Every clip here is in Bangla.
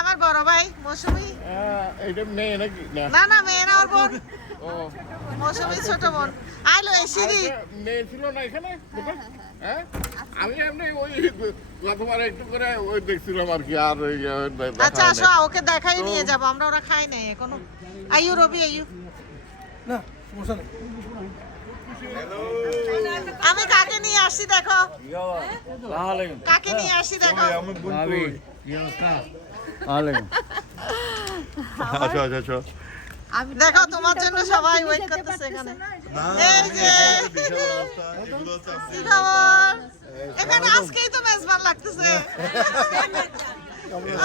আমার বড় ভাই মৌসুমী। এটা মেয়ে নাকি? না না মেয়ে না, ওর বোন। মৌসুমী ছোট বোন। আইলো এসিরি মেয়ে ছিল না এখানে? হ্যাঁ আমি এমনি ওই গতবার একটু করে ওই দেখছিলাম আর কি। আর আচ্ছা আসো, ওকে দেখাই নিয়ে যাবো আমরা। ওরা খাই নাই এখনো। আইয়ু রবি আইয়ু না সমস্যা নেই। আমি কাকে নিয়ে আসছি দেখো, কাকে নিয়ে আসছি দেখো। আচ্ছা আচ্ছা আচ্ছা দেখো তোমার জন্য সবাই ওয়েট করতেছে এখানে। এই যে কি খবর? এখানে আজকেই তো মেজবান লাগতেছে।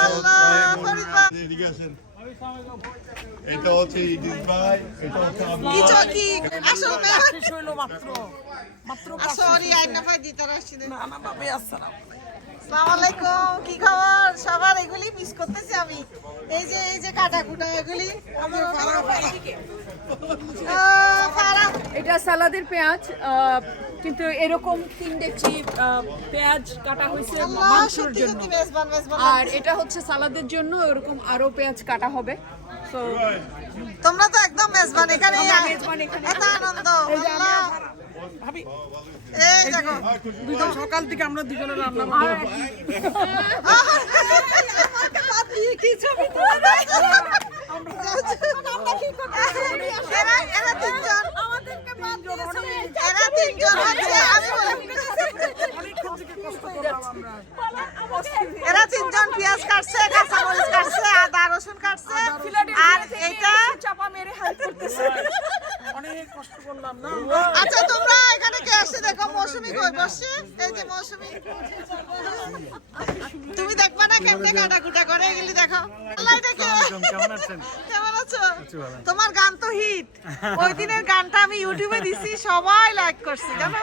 আল্লাহ ফরিদ ভাই, এদিকে আসেন। এটা হচ্ছে ইদিস ভাই, এটা হচ্ছে আমি। কিছু কি আসলে শেষ হইলো মাত্র সরি আইনা ভাই দিতে আসছি। না না ভাবে আসসালাম। আসসালামু আলাইকুম, কি খবর সবার? এগুলি মিস করতেছি আমি। এই যে কাটা কুটা এগুলি আমার এটা সালাদের পেঁয়াজ, কিন্তু এরকম 3 ডেকচি পেঁয়াজ কাটা হয়েছে মাংসের জন্য। আর এটা হচ্ছে সালাদের জন্য, এরকম আরো পেঁয়াজ কাটা হবে। তো তোমরা তো একদম মেজবান এখানে। মেজবান এখানে। এত আনন্দ। আল্লাহ ভাবি এই দেখো দুজন সকাল থেকে আমরা দুজনে রান্না কি ছবি তোলা আমরা কি করতেছি? এরা তিনজন আমাদেরকে বাদ দিয়েছে। এরা তিনজন হচ্ছে আমি বলি এরা তিনজন পেঁয়াজ কাটছে, কাঁচামরিচ কাটছে, আদা রসুন কাটছে, আর এটা চাপা মেরে হেল্প করতেছে। অনেক কষ্ট করলাম না। আচ্ছা তোমরা এখানে কে আসছে দেখো। মৌসুমী কই বসছে? এই যে মৌসুমী, তুমি দেখবা না কেমনে কাটাকুটা করে এগুলি দেখো। আল্লাহ দেখে কেমন আছেন? কেমন আছো? তোমার গান তো হিট। ওই দিনের গানটা আমি ইউটিউবে দিছি, সবাই লাইক করছে জানো।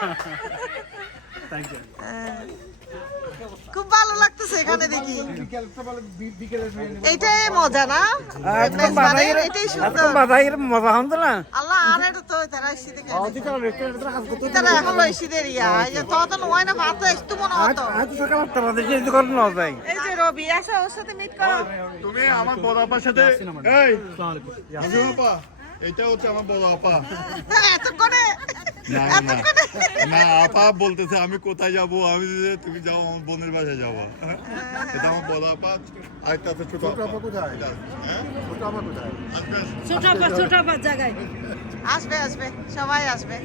Thank you. খুব ভালো লাগতেছে এখানে দেখি। এইটাই মজা না? মেজবানের এটাই সুন্দর। মজা হতো না। আল্লাহ আর এটা তো তারা এসে দেখে তারা এখন লইছিদের ইয়া তো নয় না ভাত একটু মনে হতো। সকাল 8টা দেখে এই দোকান না যায়। এই যে রবি আসো, ওর সাথে মিট করো। তুমি আমার বড় আপার সাথে এই আসো আপা, এটা হচ্ছে আমার বড় আপা। এত করে না না না আপা বলতেছে আমি কোথায় যাব। আমি তুমি যাও আমার বোনের বাসায় যাবো। এটা আমার বড় আপা। আর একটা আছে ছোট আপা। কোথায়? ছোট আপা কোথায়? ছোট আপা জায়গায় আসবে আসবে, সবাই আসবে।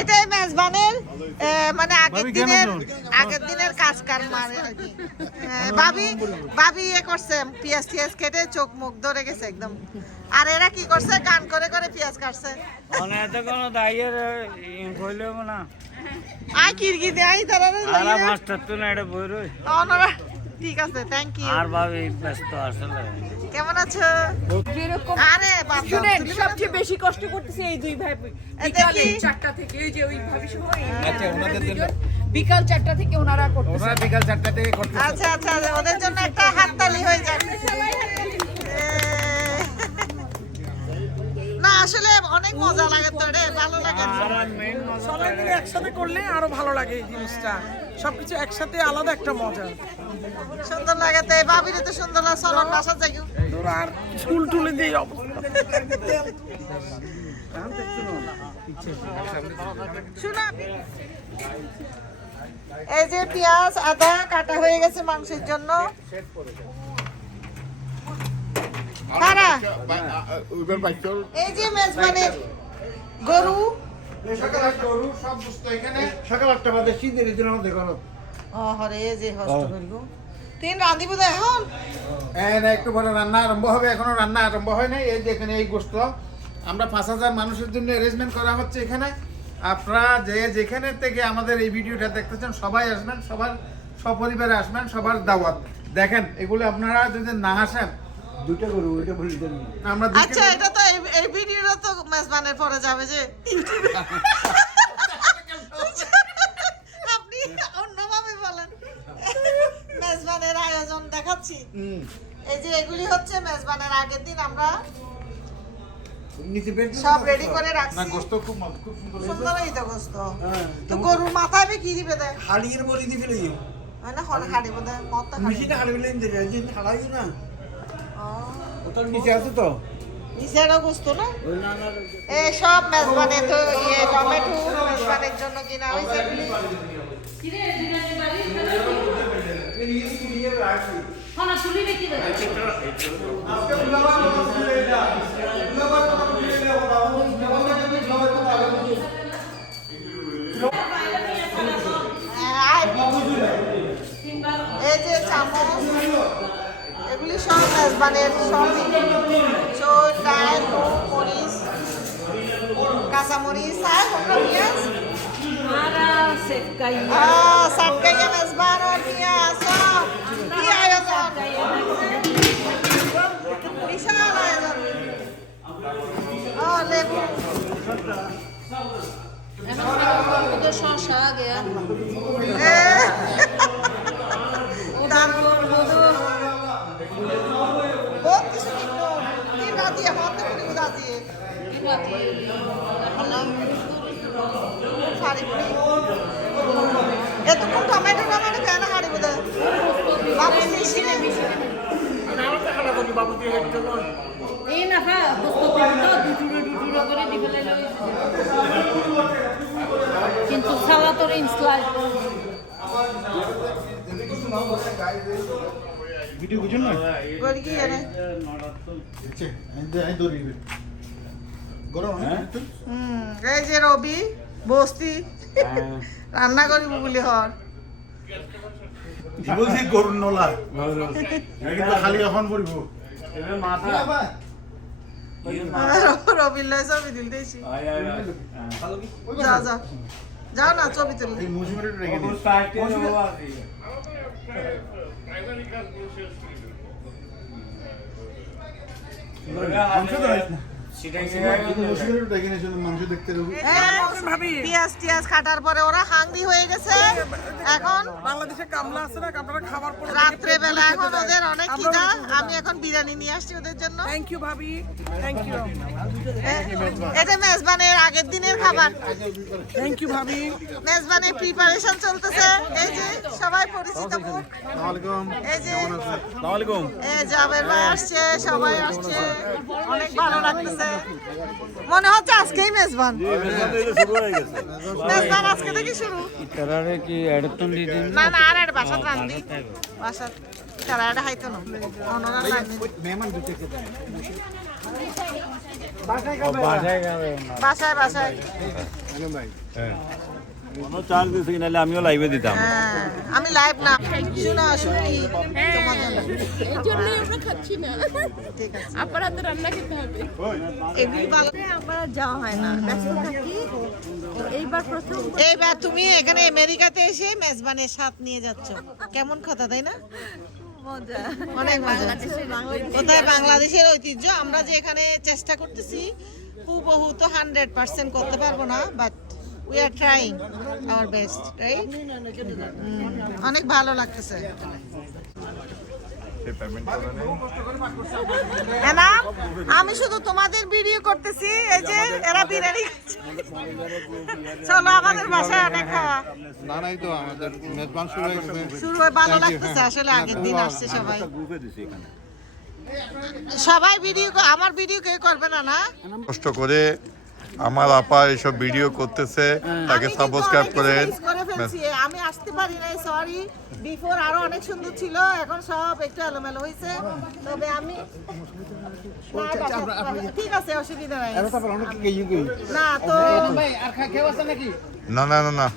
এটাই মেজবানের মানে আগের দিনের কাজ কার মানে আর কি। ভাবি ইয়ে করছে, পেঁয়াজ টিয়াজ কেটে চোখ মুখ ধরে গেছে একদম। আর এরা কি করছে? গান করে করে পেঁয়াজ কাটছে। মানে এত কোনো দাইয়ের কইলেও না। আই কিরগি দেই তারা আর মাস্টার তো না এটা বই রই। ওনারা ঠিক আছে, থ্যাংক ইউ। আর ভাবি ব্যস্ত আসলে। কেমন আছো? যেরকম আরে বাবা শুনেন, সবচেয়ে বেশি কষ্ট করতেছে এই দুই ভাই। বিকাল দেখি। 4টা থেকে ওই যে ওই ভাবি সহ বিকাল 4টা থেকে ওনারা করতেছে। বিকাল 4টা থেকে করতে। আচ্ছা আচ্ছা, ওদের জন্য একটা হাততালি হয়ে যাক। না আসলে অনেক মজা লাগে তো রে, ভালো লাগে। আর মেইন সবাই মিলে একসাথে করলে আরো ভালো লাগে এই জিনিসটা। সবকিছু একসাথে আলাদা একটা মজা। সুন্দর লাগে তো। এই ভাবিরে তো সুন্দর লাগে। চলো বাসা যাই। আর চুল টুলে দিয়ে অবস্থা। শোনা এই যে পেঁয়াজ আদা কাটা হয়ে গেছে মাংসের জন্য। এই যে মেজবানের গরু। সকাল 8টা বাজে শীতের দিন আমাদের ঘর। হরে যে হস্ত করিব তিন রাঁধিব তো এখন। না একটু পরে রান্না আরম্ভ হবে, এখনো রান্না আরম্ভ হয় নাই। এই যে এখানে এই গোশত আমরা 5000 মানুষের জন্য অ্যারেঞ্জমেন্ট করা হচ্ছে এখানে। আপনারা যেখানে থেকে আমাদের এই ভিডিওটা দেখতেছেন সবাই আসবেন, সবার সপরিবারে আসবেন, সবার দাওয়াত। দেখেন এগুলো আপনারা যদি না আসেন, দুটো গরু ওইটা বলি দেন আমরা। আচ্ছা এটা তো এই ভিডিওটা তো মেজবানের পরে যাবে যে ইউটিউবে। আপনি অন্যভাবে বলেন। মেজবানের আয়োজন দেখাচ্ছি। এই যে এগুলি হচ্ছে মেজবানের আগের দিন আমরা সব রেডি করে রাখছি। না গোশত খুব সুন্দর। সুন্দরই তো গোশত। তো গরুর মাথায় কি দিবে দেখ? হাড়ির বড়ি দিবে লই। মানে হল হাড়ি বোধ মত মিশিটা হাড়বিলেন দিলে যে হাড়াইও না ও ওটার নিচে আছে তো নিচেরও গুস্ত না ওই না না এই সব মেজবানে তো টমেটো মেজবানের জন্য কিনা হয়েছে এই যে চামচ এগুলি সব মেজবানের সব চোর ডাল মরিচ কাঁচামরিচ আর হলো পেঁয়াজ সাতকাইয়া মেজবান আর পেঁয়াজ সব কি আয়োজন বিশাল আয়োজন ও লেবু শশা গেয়া बहुत किसी तीन रात ये हाथ में पूरी उदासी है सारी पूरी ये तो कौन टमाटर टमाटर कहना हारी बुदा बाबू सीसी ने এই না হ্যাঁ বস্তু দুটুরো করে দিবে কিন্তু সালাতর ইনস্লাইড ভিডিও বুঝুন না बोल की है ना এই দড়ি গরম এই যে রবি বস্তি রান্না করিব বলি হর বলছি গরুর নলা কিন্তু খালি এখন পড়ব এবে মাথা রবি লাই ছবি দিলতেছি যা যা যাও না ছবি তুলি এই মৌসুমের রেখে দিই সাইটে ও আছে মাংস তো রাইস না সেটাই মৌসুমের রেখে নিয়ে মাংস দেখতে রবি পেঁয়াজ টিয়াজ কাটার পরে ওরা হাঙ্গি হয়ে গেছে এখন বাংলাদেশে কামলা আছে না কামলাটা খাবার পরে রাত্রে বেলা এখন ওদের অনেক খিদা আমি এখন বিরিয়ানি নিয়ে আসছি ওদের জন্য থ্যাংক ইউ ভাবি থ্যাংক ইউ এটা মেজবানের আগের দিনের খাবার থ্যাংক ইউ ভাবি মেজবানের প্রিপারেশন চলতেছে এই যে সবাই পরিচিত মুখ এই যে এই জাবের ভাই আসছে সবাই আসছে অনেক ভালো লাগতেছে মনে হচ্ছে আজকেই মেজবান মেজবান আজকে থেকে শুরু ইতারারে কি এডতন দিদি না না আর একটা বাসাত রান্ধি বাসাত তারা এটা হাইতো না অনরা রান্ধি মেহমান দুটো খেতে বাসায় যাবে না বাসায় বাসায় কোনো চার্জ দিছি নাহলে আমিও লাইভে দিতাম হ্যাঁ আমি লাইভ না শুনো শুনি তোমার জন্য এই জন্যই আমরা খাচ্ছি না ঠিক আছে আপনারা তো রান্না খেতে হবে এগুলি ভালো আমরা যাওয়া হয় না ব্যস্ত থাকি এইবার প্রথম এইবার তুমি এখানে আমেরিকাতে এসে মেজবানের স্বাদ নিয়ে যাচ্ছ কেমন কথা তাই না মজা অনেক মজা কোথায় বাংলাদেশের ঐতিহ্য আমরা যে এখানে চেষ্টা করতেছি হুবহু তো 100% করতে পারবো না but we are trying our best right অনেক ভালো লাগতেছে এনাম, আমি শুধু তোমাদের ভিডিও করতেছি এই যে এরা বিরিয়ানি খাচ্ছে। চলো আমাদের বাসায় অনেক খাওয়া না নাই তো আমাদের মেজবান শুরু হয়ে গেছে শুরু হয়ে ভালো লাগতেছে আসলে আগের দিন আসছে সবাই গ্রুপে দিছি এখানে সবাই ভিডিও আমার ভিডিও কেউ করবে না না কষ্ট করে আমার আপা এসব ভিডিও করতেছে তাকে আমি কিন্তু সাবস্ক্রাইব অনেক করেন কিছু miss করে ফেলছি। আমি আসতে পারি নাই সরি বিফোর আরো অনেক সুন্দর ছিল এখন সব একটু এলোমেলো হয়েছে তবে আমি না, ঠিক আছে অসুবিধা নাই না তো না না না না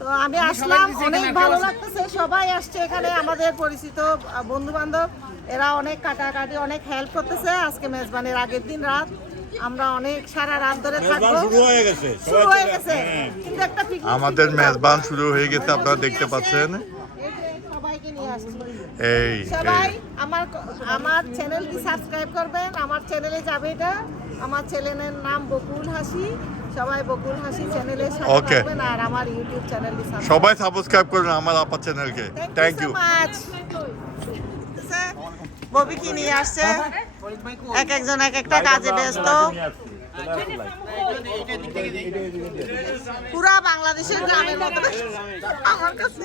তো আমি আসলাম অনেক ভালো লাগতেছে সবাই আসছে এখানে আমাদের পরিচিত বন্ধু বান্ধব এরা অনেক কাটাকাটি অনেক হেল্প করতেছে আজকে মেজবানের আগের দিন রাত আমরা অনেক সারা রাত ধরে থাকবো শুরু হয়ে গেছে শুরু হয়ে গেছে কিন্তু একটা পিকনিক আমাদের মেজবান শুরু হয়ে গেছে আপনারা দেখতে পাচ্ছেন সবাইকে নিয়ে আসছি এই সবাই আমার চ্যানেলটি সাবস্ক্রাইব করবেন আমার চ্যানেলে যাবে এটা আমার চ্যানেলের নাম বকুল হাসি সবাই বকুল হাসি চ্যানেলের সাথে Okay. থাকবেন আর আমার ইউটিউব চ্যানেলটি সবাই সাবস্ক্রাইব করুন আমার আপা চ্যানেলকে থ্যাংক ইউ মাচ ববি কি নিয়ে আসছে এক একজন এক একটা কাজে ব্যস্ত পুরা বাংলাদেশের গ্রামের মতো আমার কাছে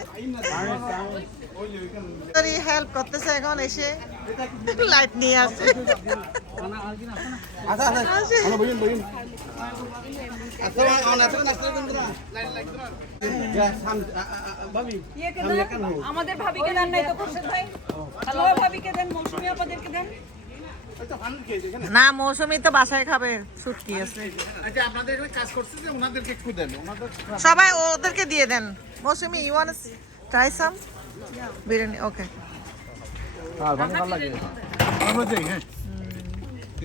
হেল্প করতেছে এখন এসে লাইট নিয়ে আসে আমাদের ভাবিকে দেন নাই তো খুরশেদ ভাই হ্যালো ভাবিকে দেন মৌসুমী আপাদেরকে দেন না মৌসুমী তো বাসায় খাবে ছুটকি আছে আচ্ছা আপনাদের এখানে কাজ করছে যে ওনাদেরকে একটু দেন ওনাদের সবাই ওদেরকে দিয়ে দেন মৌসুমী you want try some biryani ওকে আমরা যাই হ্যাঁ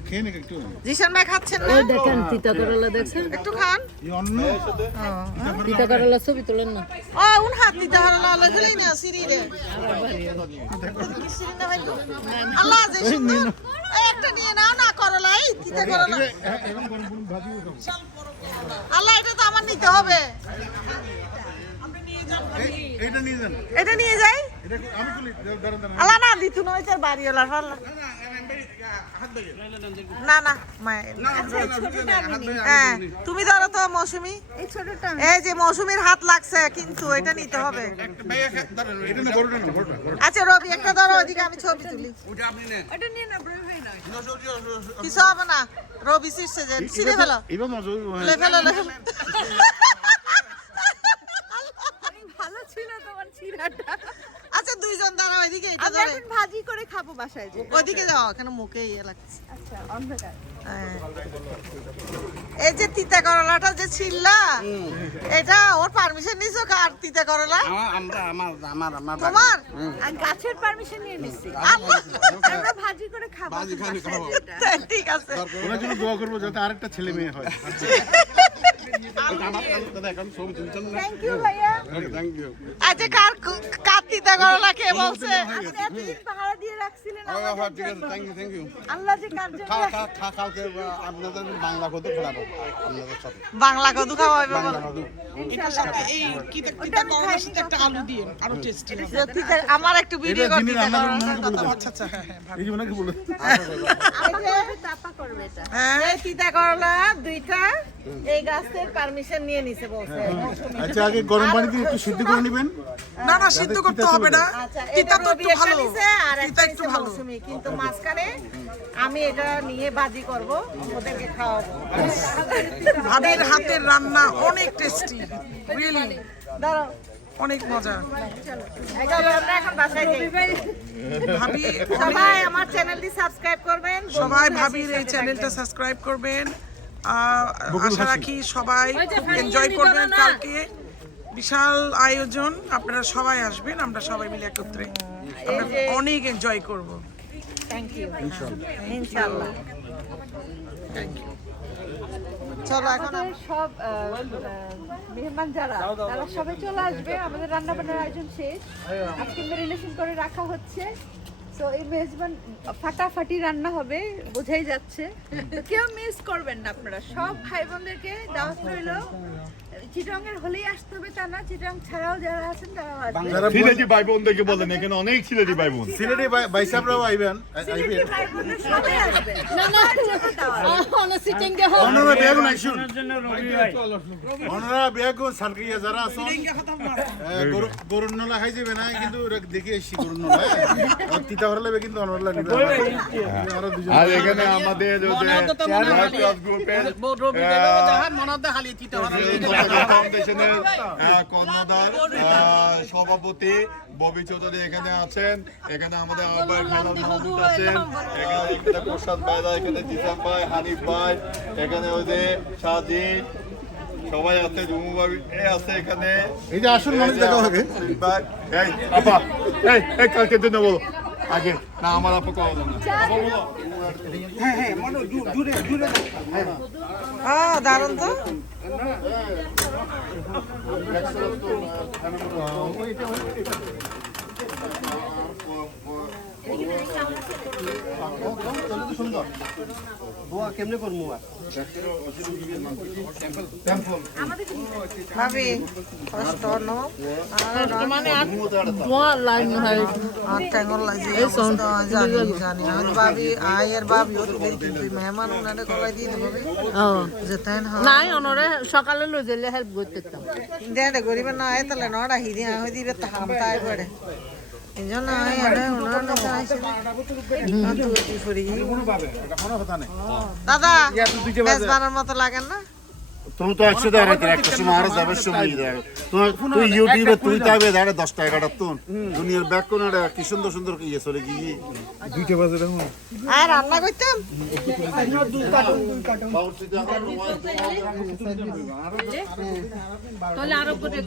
খেয়ে নিক একটু জিশান ভাই খাচ্ছেন না দেখেন তিতা করলা দেখছেন একটু খান এই অন্য তিতা করলা ছবি তোলেন না ও উন হাত দিতে হলো লেখলেই না সিঁড়ি রে আল্লাহ যে সুন্দর এই একটা নিয়ে নাও না করলা এই দিতে করলা আল্লাহ এটা তো আমার নিতে হবে এইটা নিয়ে যান এটা নিয়ে যাই এটা আমি তুলি দাঁড়ান দাঁড়ান আল্লাহ না দিতু না ওইটার বাড়িওয়ালার ফাল্লা না না মায়ের হ্যাঁ তুমি ধরো তো মৌসুমী এই যে মৌসুমীর হাত লাগছে কিন্তু এটা নিতে হবে এটা না বড়টা না বড়টা আচ্ছা রবি একটা ধরো ওদিকে আমি ছবি তুলি এটা নিয়ে না ব্রো ভাই না কিছু হবে না রবি শীর্ষে যে ছিঁড়ে ফেলো এবার মজা লে ফেলো লে ফেলো ভালো ছিল তোমার চিরাটা আচ্ছা দুইজন দাঁড়াও এদিকে এটা আমরা ধরে এখন ভাজি করে খাবো বাসায় যে ওদিকে যাও এখানে মুখে ইয়ে লাগছে আচ্ছা অন্ধকার হ্যাঁ। এই যে তিতা করলাটা যে ছিললা এটা ওর পারমিশন নিছো কার তিতা করলা তোমার আর গাছের পারমিশন নিয়ে নিছি আল্লাহ। আমরা ভাজি করে খাবো ঠিক আছে ওনার জন্য দোয়া করবো যাতে আরেকটা ছেলে মেয়ে হয় থ্যাংক ইউ ভাইয়া আচ্ছা কার কার তিতা করলা কে বলছে আপনি এতদিন পাহারা দিয়ে রাখছিলেন আমাদের জন্য। আল্লাহ যে কার জন্য বাংলা কদু খাওয়াবে আমার একটু ভিডিও এটা যিনি করতে রান্না করেন ওনাকে বলে দেন। আচ্ছা হ্যাঁ হ্যাঁ এই যে ওনাকে বলে চাপা করবে এটা এই তিতা করলা দুইটা এই গাছের পারমিশন নিয়ে নিছে বলছে আচ্ছা আগে গরম পানি দিয়ে একটু সিদ্ধ করে নেবেন না না সিদ্ধ করতে হবে না আচ্ছা তিতা এটা তো রবি একটু একটা ভালো নিছে আর তিতা একটা একটু নিছে ভালো মৌসুমী কিন্তু মাঝখানে আমি এটা নিয়ে বাজি করব ওদেরকে খাওয়াবো ভাবির হাতের রান্না অনেক টেস্টি রিয়েলি দাঁড়াও অনেক মজা চলো আমরা এখন বাসায় যাই ভাবি সবাই আমার চ্যানেলটি সাবস্ক্রাইব করবেন সবাই ভাবির এই চ্যানেলটা সাবস্ক্রাইব করবেন আশা রাখি সবাই এনজয় করবেন কালকে বিশাল আয়োজন আপনারা সবাই আসবেন আমরা সবাই মিলে একত্রে আমরা অনেক এনজয় করব থ্যাংক ইউ ইনশাআল্লাহ চলো এখন আমাদের সব মেহমান যারা তারা সবাই চলে আসবে আমাদের রান্না বান্নার আয়োজন শেষ আজকে মেরিনেশন করে রাখা হচ্ছে তো এই মেজবান ফাটাফাটি রান্না হবে বোঝাই যাচ্ছে তো কেউ মিস করবেন না আপনারা সব ভাই বোনদেরকে দাওয়াত রইল চিটংয়ের হলেই আসতে হবে তা না চিটং ছাড়াও যারা আছেন তারাও আসবে সিলেটি ভাই বোনদেরকে বলেন এখানে অনেক সিলেটি ভাই বোন সিলেটি বাইসাবরাও আইবেন সিলেটি ভাই বোনরা সবাই আসবে ওনারা বেগুন আইসুন জন্য রবি ভাই ওনারা বেগুন সালকিয়া যারা আছেন গরুর নলা খাই যাবে না কিন্তু দেখি এসি গরুর নলা আর তিতা হরলে কিন্তু অনরলা নিবে আরো দুজন আর এখানে আমাদের গ্রুপের ফাউন্ডেশনের কর্ণধার সভাপতি ববি চৌধুরী এখানে আছেন এখানে আমাদের আহ্বায়ক খালাম মাহমুদ আছেন এখানে প্রসাদ ভাইরা এখানে জিসান ভাই হানিফ ভাই এখানে ওই যে সাজিদ সবাই আছে জুমু ভাই আছে এখানে এই যে আসল মানুষ দেখা হবে ভাই এই আপা এই কালকে জন্য বলো আগে না আমার আপা কথা না দারুন তো এদিকে ভাবি কষ্ট ন মানে দোয়া লাইন হয় আর টেঙ্গল লাগে জানি জানি আর ভাবি আয়ের ভাবি ও তুই মেহমান উনারে কলাই দিয়ে দেবো যেতেন নাই অনরে সকালে লই যাইলে হেল্প করতেতাম দেড়ে গরিবের না আয় তাহলে নড়া হিদি আয় দিবে তা হামতায় পড়ে এইজন্য আয় আরে উনার না চাইছে তুই ফুরি দাদা মেজবানের মতো লাগেন না তুমি তো একশো দেয় নাকি একটা সময় আরো যাবে সময় দেয় তুই ইউটিউবে তুই তাইবে দাঁড়ে 10 টাকা কাটাতুন দুনিয়ার ব্যাগ কোন কি সুন্দর সুন্দর ইয়ে চলে গিয়ে 2টা বাজে দেখুন আর রান্না করতাম তাহলে আরো করে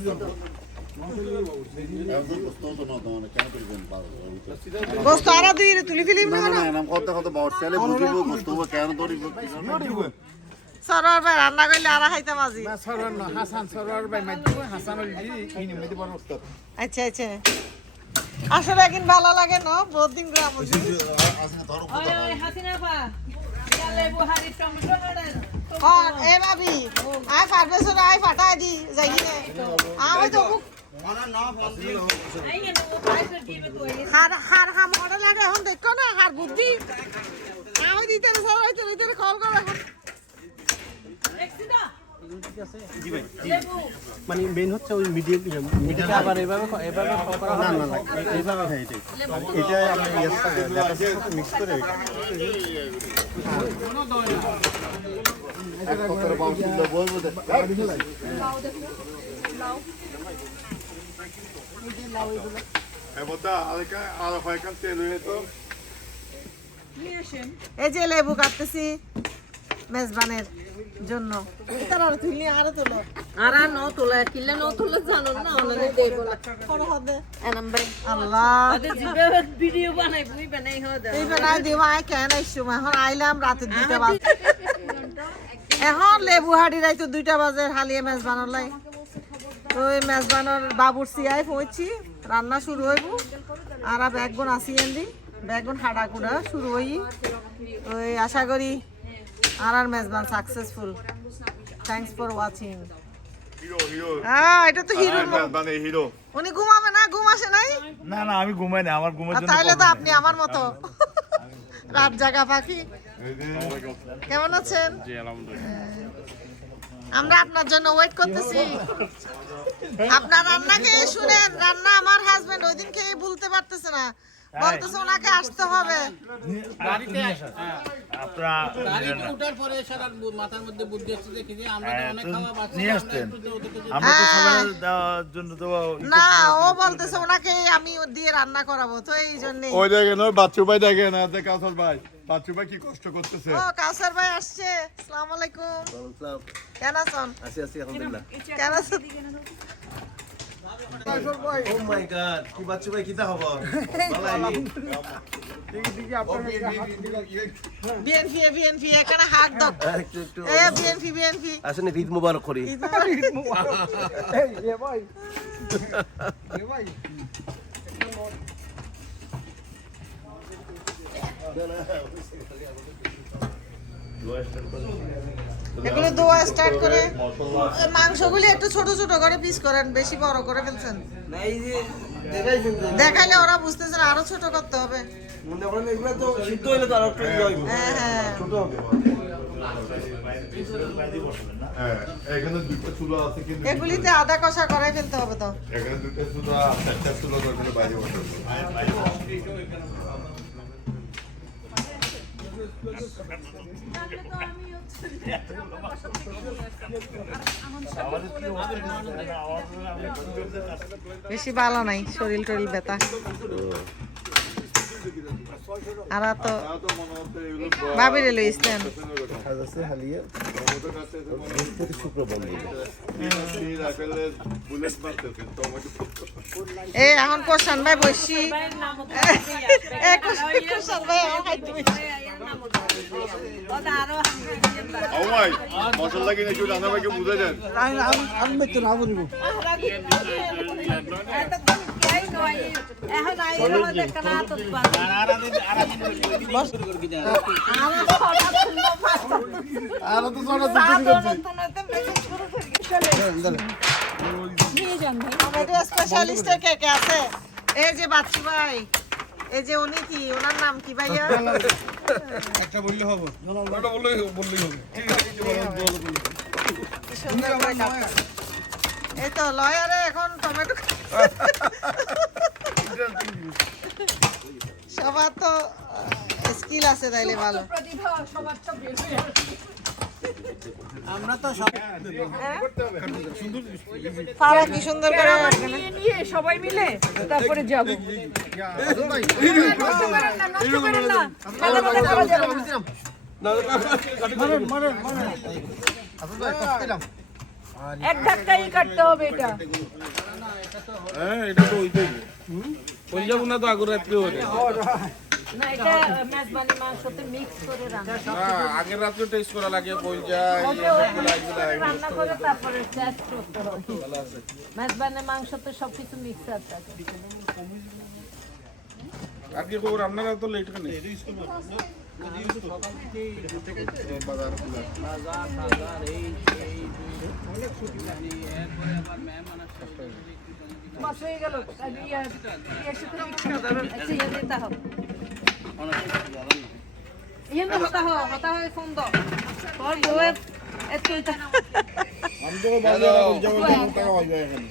গোস্ত আরো দুই তুলি ফিলিম না না না কত কত বড় ছেলে বুঝিব গোস্ত কেন ধরি সরর ভাই রান্না করলে আর খাইতে মাঝি সরওয়ার না হাসান সরওয়ার ভাই মাইদু হাসান ওই এই নিমে বড় উস্তাদ আচ্ছা আচ্ছা আসলে একদিন ভালো লাগে না বহুত দিন গ্রাম এ ভাবি আয় পারবে আয় ফাটাই দি যাই না আমি তো হার হার হাম অর্ডার লাগে এখন দেখো না হার বুদ্ধি আমি দিতে সবাই দিতে কল করো এখন মানে মেইন হচ্ছে ওই মিডিয়াম মিডিয়াটা আবার এভাবে করা হয় না এইভাবে হয় এটা আমরা ডাটা সাথে মিক্স করে এই যে লেবু কাটতেছি মেজবানের জন্য তারা তুলি আরো তোলো আর ন তোলা কিলে ন তোলা জানো না অনলাইনে দেব না কোন হবে নাম্বার আল্লাহ আরে জিবে ভিডিও বানাই বুই বানাই হদা এই বানাই দেবা আই কেন আইছো এখন আইলাম রাতে 2টা বাজে এখন লেবু হাড়ি রাইতো 2টা বাজে হালিয়ে মেজবানর লাই ওই মেজবানর বাবুর সিয়াই পৌঁছি রান্না শুরু হইব আর ব্যাগগুন আসি এন্দি ব্যাগগুন হাড়া কুড়া শুরু হই ওই আশা করি আর মেজবান successful thanks for watching hero hero এটা তো হিরো মানে হিরো উনি ঘুমাবে না ঘুম আসে নাই না না আমি ঘুমাই না আমার ঘুমের জন্য তাইলে তো আপনি আমার মতো রাত জাগা পাখি কেমন আছেন আমরা আপনার জন্য ওয়েট করতেছি আপনার রান্না খেয়ে শুনেন রান্না আমার হাজবেন্ড ওই দিন খেয়ে ভুলতে পারতেছে না বলতেছে ওনাকে আসতে হবে গাড়িতে আপনারা গাড়িতে উঠার পরে সারা মাথার মধ্যে বুদ্ধি আসছে দেখি যে আমরা তো অনেক খাওয়া বাচ্চা নিয়ে আসতেন আমরা তো সবার দেওয়ার জন্য তো না ও বলতেছে ওনাকে আমি দিয়ে রান্না করাবো তো এই জন্য ওই দেখেন ওই বাচ্চু ভাই দেখেন আর দেখ কাউসার ভাই বাচ্চু ভাই কি কষ্ট করতেছে ও কাউসার ভাই আসছে আসসালামু আলাইকুম কেন আছেন আছি আছি আলহামদুলিল্লাহ কেন আছেন ও মাই গড কি বাচ্চা ভাই কিটা হবে বিএনপি এখানে হাত দাও এ বিএনপি আসলে ঈদ মোবারক করি এগুলো দোয়া স্টার্ট করে মাংসগুলি একটু ছোট ছোট করে পিস করেন বেশি বড় করে ফেলছেন দেখাইলে ওরা বুঝতেছে না আরো ছোট করতে হবে হ্যাঁ এখানে দুটো চুলো আছে কিন্তু এগুলিতে আদা কষা করাই ফেলতে হবে তো এখানে দুটো চুলো চারটা চুলো করে বাইরে বসে বেশি ভালো নাই শরীর টরিল ব্যথা আর তো ভাবিরে লইছেন এ এখন কোশান ভাই বসি এ কোশান ভাই খাইতে ভাই মশলা কিনে একটু রান্না ভাইকে বুঝে দেন আমি তো না বলবো এখন আইলে হয়তো একটা না তো আর তো ছোট নিয়ে যান ভাই। কমেডি স্পেশালিস্ট কে কে আছে? এই যে বাচ্চু ভাই, এই যে উনি কি, ওনার নাম কি ভাইয়া? একটা বললে হবে কি সুন্দর করে কাটছে। এই তো লয়ারে এখন টমেটো সবার তো স্কিল আছে, তাইলে ভালো। প্রতিভা সবার সব বের হয়ে আসে। ফারা কি সুন্দর করে নিয়ে নিয়ে সবাই মিলে তারপরে যাব। নষ্ট করেন না, খেলা বলে করা যাবে না। এক ধাক্কাই কাটতে হবে এটা। না এটা মেজবানি মাংসতে মিক্স করে রান্না আগের রাত্রে টেস্ট করা লাগে কইজা রান্না করে তারপরে টেস্ট করতে হবে। মেজবানি মাংসতে সবকিছু মিক্স আছে। আর কি খবর আপনারা তো লেট কেন? মাছ হয়ে গেল। আচ্ছা ইয়ে দিতে হবে। ইয়ে না হতা হয় সুন্দর। তোর বউয়ে এতটা আমি তো বাজারে যাবো টাকা হইবে এখন।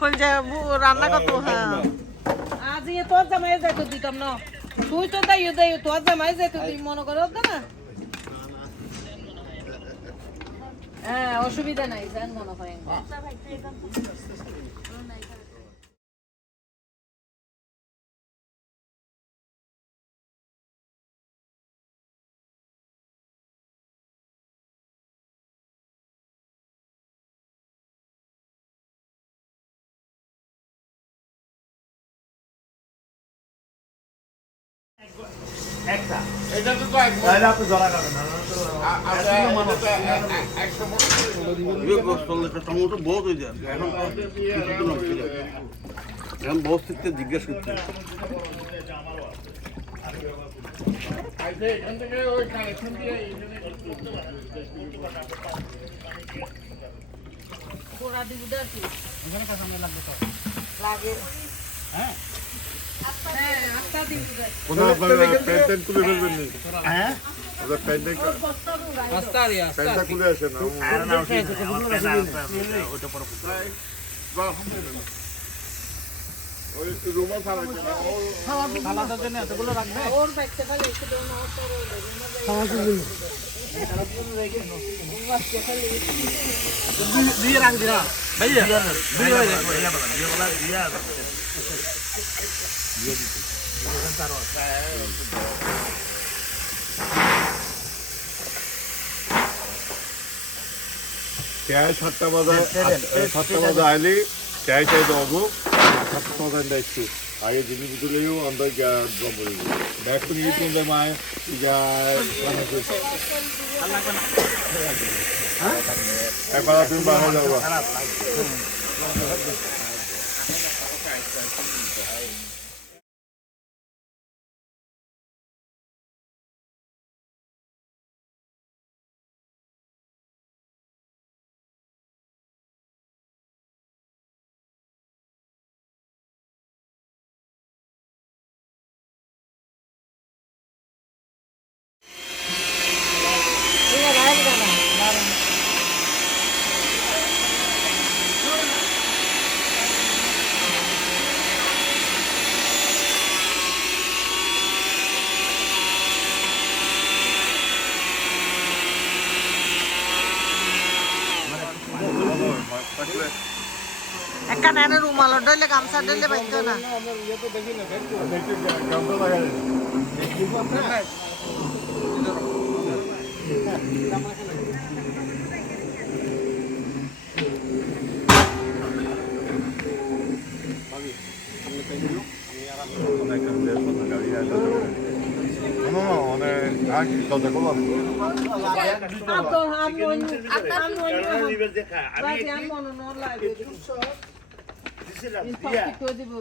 কোন যে রান্না কত? হ্যাঁ আজ ইয়ে তোর জামাই যাইতো দিতাম না। তুই তো দেই তোর জামাই যাইতো তুই মনে করো না। হ্যাঁ অসুবিধা নাই জান মনে করেন। এটা তো তাহলে আপনি জলা খাবেন না টমেটো বহুত হয়ে যায় এখন বস থেকে জিজ্ঞেস করছি এখান থেকে ওই কানেকশন দিয়ে পোড়া দিব দা কি লাগে। হ্যাঁ আস্তা দিব দা ওদের প্যান্ট খুলে ফেলবেন নি? হ্যাঁ ওদের প্যান্টটা খুলে আসে না। ওইটা পরে ওই রুমাল ছাড়াইছে না। ওর বাইকটা খালি একটু দাও না ওর দিয়ে রাখছি না ভাইয়া চায় 7টা বাজে আইলি চাই দেবো 7টা বাজে একটু আগে জিনিসগুলোও অন্তর ড্রপ করে দেবো ব্যাগ তো নিয়ে তুলবে মায় একবার তুমি বাসায় যাবো। একটা নেনে রুমাল ডলে গামছা ডলে বাইতো না। দিছিলাম দিয়া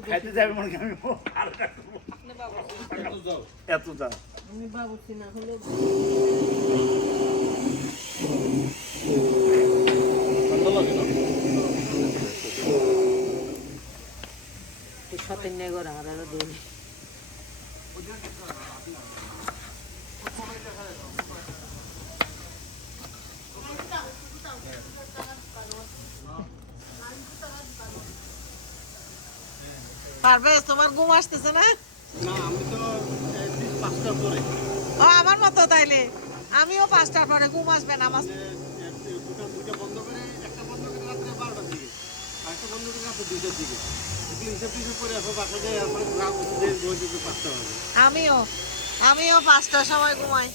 খাইতে যাবে মনে করি আমি আর কাটবো এত যাও আমি বাবুছি না হলো সাথে নিয়ে করে আর দৌড়ি পারবে তোমার ঘুম আসতেছে না? না আমি তো 5টার পরে ও আমার মতো তাইলে আমিও 5টার পরে ঘুম আসবে না আমার। দুটা বন্ধ করে একটা বন্ধ করে রাত্রে 12টার দিকে আর একটা বন্ধ করে রাত্রে 2টার দিকে হিসাব করে এখন বাসা যায় এরপরে রাত 5টা হবে। আমিও 5টার সময় ঘুমাই।